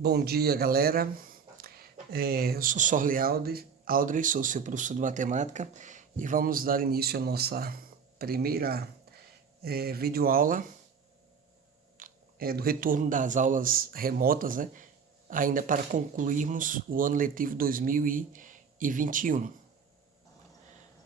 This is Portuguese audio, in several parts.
Bom dia, galera. Eu sou Sorli Aldrich, sou seu professor de matemática e vamos dar início à nossa primeira videoaula do retorno das aulas remotas, né? Ainda para concluirmos o ano letivo 2021.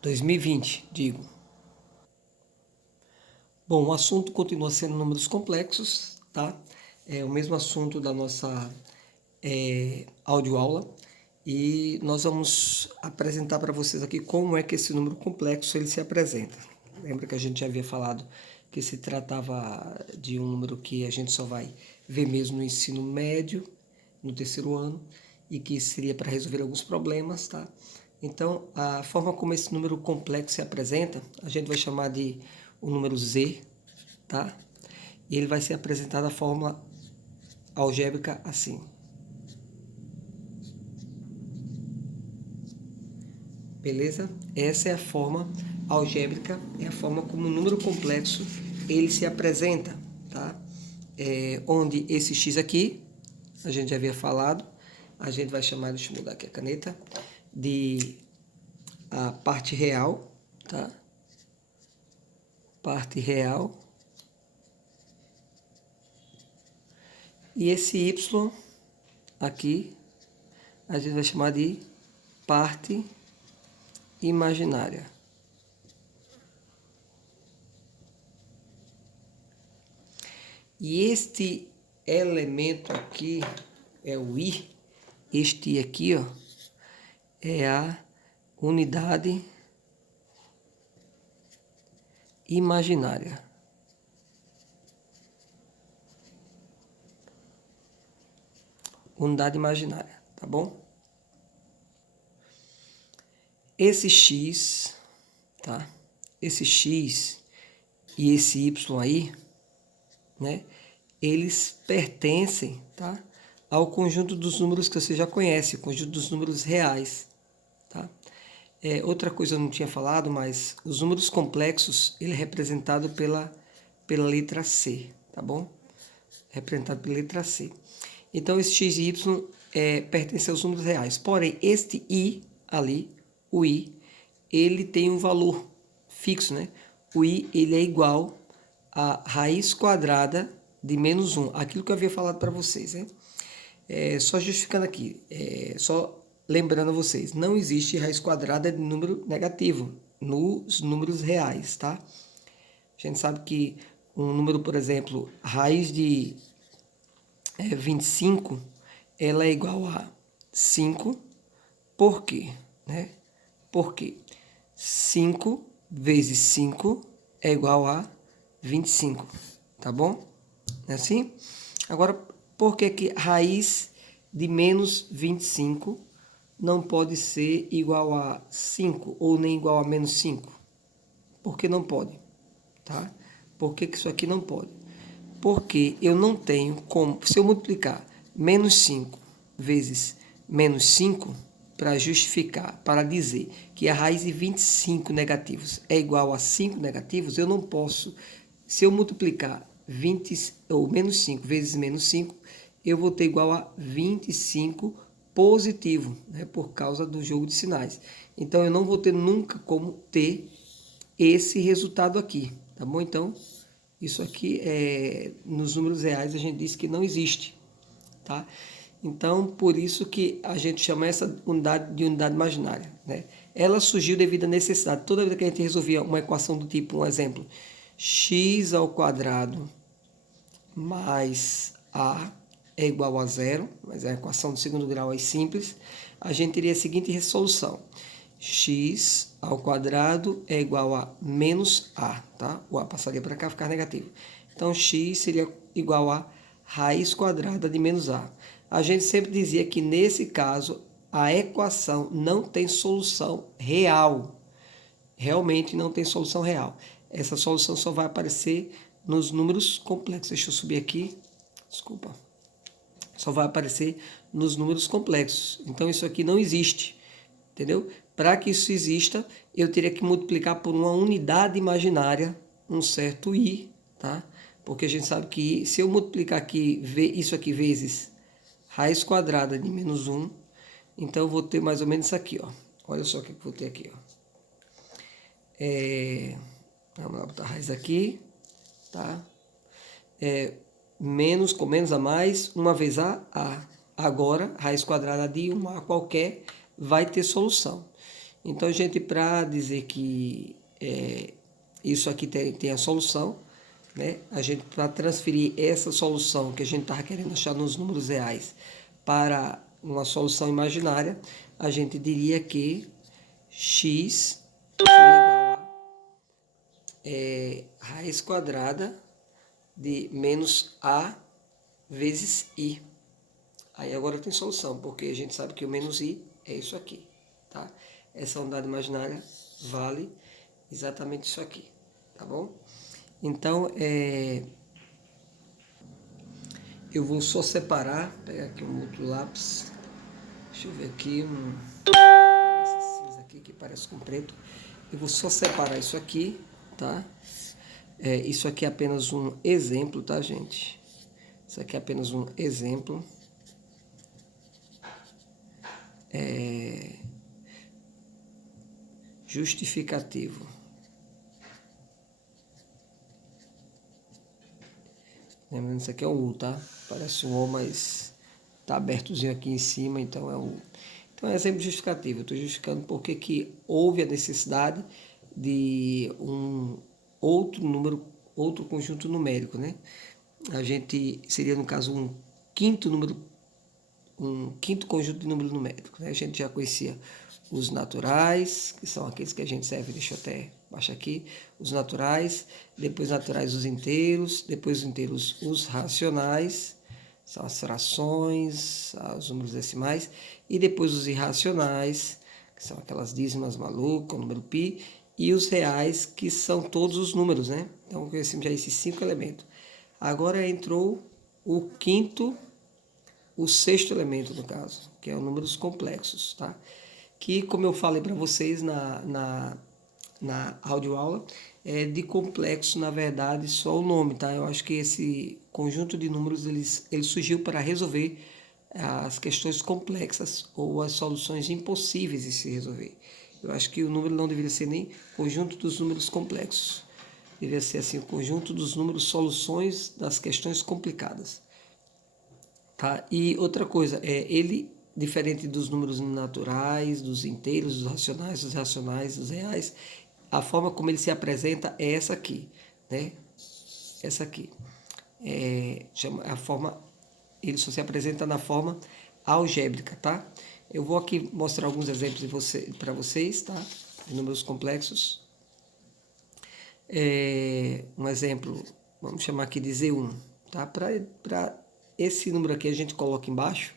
2020, digo. Bom, o assunto continua sendo números complexos, tá? É o mesmo assunto da nossa audioaula e nós vamos apresentar para vocês aqui como é que esse número complexo ele se apresenta. Lembra que a gente já havia falado que se tratava de um número que a gente só vai ver mesmo no ensino médio, no terceiro ano, e que seria para resolver alguns problemas, tá? Então, a forma como esse número complexo se apresenta, a gente vai chamar de o número Z, tá? E ele vai ser apresentado da fórmula algébrica assim. Beleza? Essa é a forma algébrica, é a forma como o número complexo ele se apresenta, tá? Onde esse x aqui, a gente já havia falado, a gente vai chamar, deixa eu mudar aqui a caneta, de a parte real, tá? Parte real. E esse y aqui, a gente vai chamar de parte imaginária. E este elemento aqui é o i, este i aqui, ó, é a unidade imaginária. Unidade imaginária, tá bom? Esse x, tá? Esse x e esse y aí, né? Eles pertencem, tá? Ao conjunto dos números que você já conhece, o conjunto dos números reais, tá? Outra coisa eu não tinha falado, mas os números complexos, ele é representado pela letra C, tá bom? Representado pela letra C. Então, esse x e y pertencem aos números reais. Porém, este i ali, o i, ele tem um valor fixo, né? O i, ele é igual a raiz quadrada de menos 1. Aquilo que eu havia falado para vocês, né? Só justificando aqui, só lembrando a vocês, não existe raiz quadrada de número negativo nos números reais, tá? A gente sabe que um número, por exemplo, raiz de 25, ela é igual a 5. Por quê? Né? Porque 5 vezes 5 é igual a 25, tá bom? É assim? Agora, por que que raiz de menos 25 não pode ser igual a 5 ou nem igual a menos 5? Por que não pode? Tá? Por que que isso aqui não pode? Porque eu não tenho como, se eu multiplicar menos 5 vezes menos 5, para justificar, para dizer que a raiz de 25 negativos é igual a 5 negativos, eu não posso, se eu multiplicar 20, ou menos 5 vezes menos 5, eu vou ter igual a 25 positivo, né, por causa do jogo de sinais. Então, eu não vou ter nunca como ter esse resultado aqui, tá bom? Então, isso aqui, nos números reais, a gente diz que não existe, tá? Então, por isso que a gente chama essa unidade de unidade imaginária, né? Ela surgiu devido à necessidade. Toda vez que a gente resolvia uma equação do tipo, um exemplo, x ao quadrado mais a é igual a zero, mas é a equação do segundo grau é simples, a gente teria a seguinte resolução. X ao quadrado é igual a menos a, tá? O a passaria para cá, ficar negativo. Então, x seria igual a raiz quadrada de menos a. A gente sempre dizia que, nesse caso, a equação não tem solução real. Realmente não tem solução real. Essa solução só vai aparecer nos números complexos. Deixa eu subir aqui. Desculpa. Só vai aparecer nos números complexos. Então, isso aqui não existe. Entendeu? Para que isso exista, eu teria que multiplicar por uma unidade imaginária, um certo i, tá? Porque a gente sabe que se eu multiplicar aqui, isso aqui vezes raiz quadrada de menos 1. Então, eu vou ter mais ou menos isso aqui, ó. Olha só o que eu vou ter aqui, ó. Vamos lá, botar a raiz aqui, tá? Menos com menos a mais, uma vez a. Agora, raiz quadrada de um a qualquer vai ter solução. Então, gente, para dizer que isso aqui tem a solução, né? A gente, para transferir essa solução que a gente estava querendo achar nos números reais para uma solução imaginária, a gente diria que x seria igual a raiz quadrada de menos a vezes i. Aí agora tem solução, porque a gente sabe que o menos i é isso aqui, tá? Essa unidade imaginária vale exatamente isso aqui, tá bom? Então, eu vou só separar, pegar aqui um outro lápis, deixa eu ver aqui, pegar esse cinza aqui que parece com preto. Eu vou só separar isso aqui, tá? Isso aqui é apenas um exemplo, tá, gente? Isso aqui é apenas um exemplo. Justificativo. Lembrando, isso aqui é um U, tá? Parece um O, mas tá abertozinho aqui em cima, então é um U. Então é exemplo justificativo. Eu estou justificando porque que houve a necessidade de um outro número, outro conjunto numérico, né? A gente seria, no caso, um quinto conjunto de números numéricos, né? A gente já conhecia os naturais, que são aqueles que a gente serve, deixa eu até baixar aqui, os naturais, depois naturais os inteiros, depois os inteiros os racionais, são as frações, os números decimais, e depois os irracionais, que são aquelas dízimas malucas, o número π, e os reais, que são todos os números, né? Então, conhecemos já esses 5 elementos. Agora entrou o sexto elemento, no caso, que é o números complexos, tá? Que, como eu falei para vocês na audioaula, de complexo, na verdade, só o nome, tá? Eu acho que esse conjunto de números, ele surgiu para resolver as questões complexas ou as soluções impossíveis de se resolver. Eu acho que o número não deveria ser nem conjunto dos números complexos. Deveria ser assim, o conjunto dos números soluções das questões complicadas. Tá? E outra coisa, ele, diferente dos números naturais, dos inteiros, dos racionais, dos reais, a forma como ele se apresenta é essa aqui, né? Essa aqui. A forma, ele só se apresenta na forma algébrica, tá? Eu vou aqui mostrar alguns exemplos para vocês, tá? De números complexos. Um exemplo, vamos chamar aqui de Z1, tá? Para esse número aqui a gente coloca embaixo,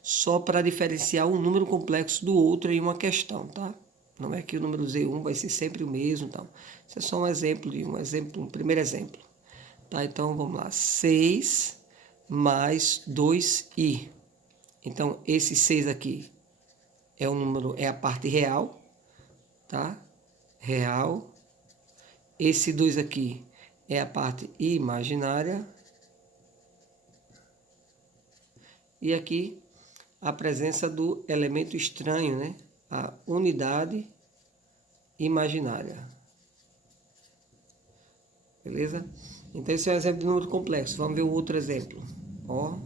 só para diferenciar um número complexo do outro em uma questão, tá? Não é que o número Z1 vai ser sempre o mesmo, então. Isso é só um exemplo, um primeiro exemplo. Tá? Então, vamos lá. 6 mais 2i. Então, esse 6 aqui é o número, é a parte real, tá? Real. Esse 2 aqui é a parte imaginária. E aqui a presença do elemento estranho, né? A unidade imaginária. Beleza? Então, esse é um exemplo de número complexo. Vamos ver o outro exemplo. Ó,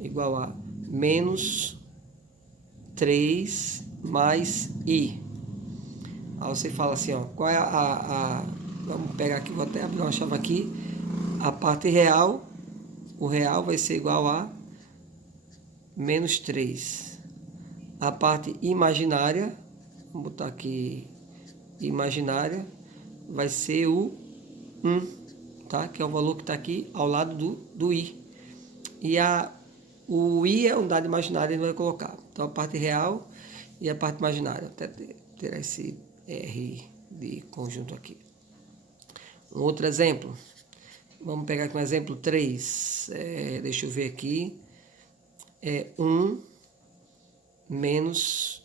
igual a menos 3 mais i. Aí você fala assim, ó, qual é vamos pegar aqui, vou até abrir uma chave aqui. A parte real, o real vai ser igual a menos 3. A parte imaginária, vamos botar aqui imaginária, vai ser o 1, tá? Que é o valor que está aqui ao lado do i. E o i é a unidade imaginária, ele vai colocar. Então, a parte real e a parte imaginária. Até ter esse R de conjunto aqui. Um outro exemplo. Vamos pegar aqui um exemplo 3. Deixa eu ver aqui. 1 menos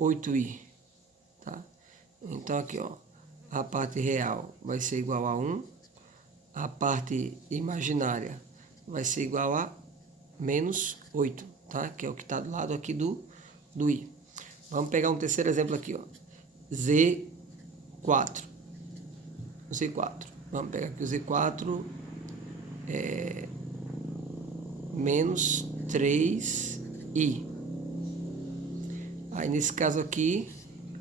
8i. Tá? Então, aqui, ó, a parte real vai ser igual a 1. A parte imaginária vai ser igual a menos 8, tá? Que é o que está do lado aqui do i. Vamos pegar um terceiro exemplo aqui, ó. Z4. Vamos pegar aqui o Z4 menos 3i. Aí nesse caso aqui,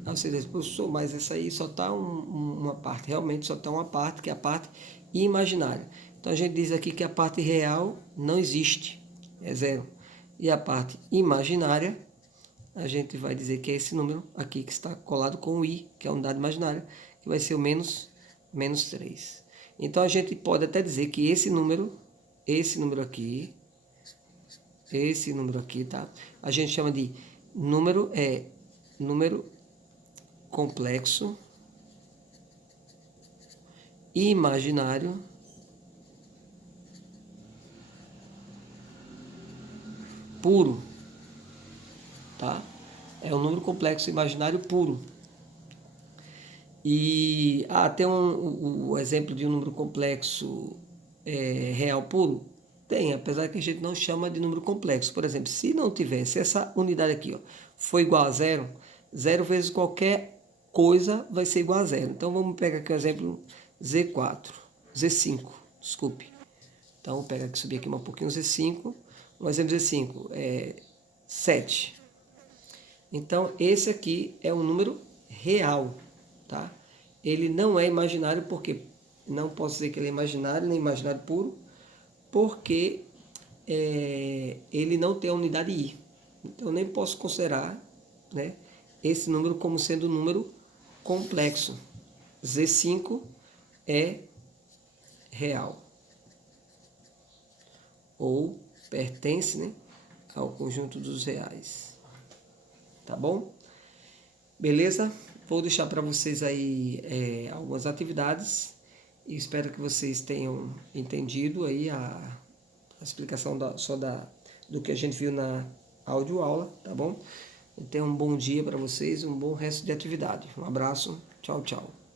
você diz, professor, mas essa aí só está uma parte, realmente só está uma parte, que é a parte imaginária. Então a gente diz aqui que a parte real não existe, é zero. E a parte imaginária, a gente vai dizer que é esse número aqui que está colado com o i, que é a unidade imaginária, que vai ser o menos 3. Então a gente pode até dizer que esse número aqui, tá? A gente chama de número complexo imaginário puro, tá? É um número complexo imaginário puro. E tem o exemplo de um número complexo real puro? Tem, apesar que a gente não chama de número complexo. Por exemplo, se não tivesse essa unidade aqui, ó, for igual a zero, zero vezes qualquer coisa vai ser igual a zero. Então vamos pegar aqui o exemplo Z5, desculpe. Então vou pegar aqui, subir aqui um pouquinho o Z5. Um exemplo Z5 é 7. Então esse aqui é um número real, tá? Ele não é imaginário porque não posso dizer que ele é imaginário, nem imaginário puro, porque ele não tem a unidade i. Então nem posso considerar, né, esse número como sendo um número complexo. Z5 é real, ou pertence, né, ao conjunto dos reais. Tá bom? Beleza? Vou deixar para vocês aí algumas atividades e espero que vocês tenham entendido aí a explicação do que a gente viu na audioaula, tá bom? Então, um bom dia para vocês, um bom resto de atividade. Um abraço, tchau, tchau.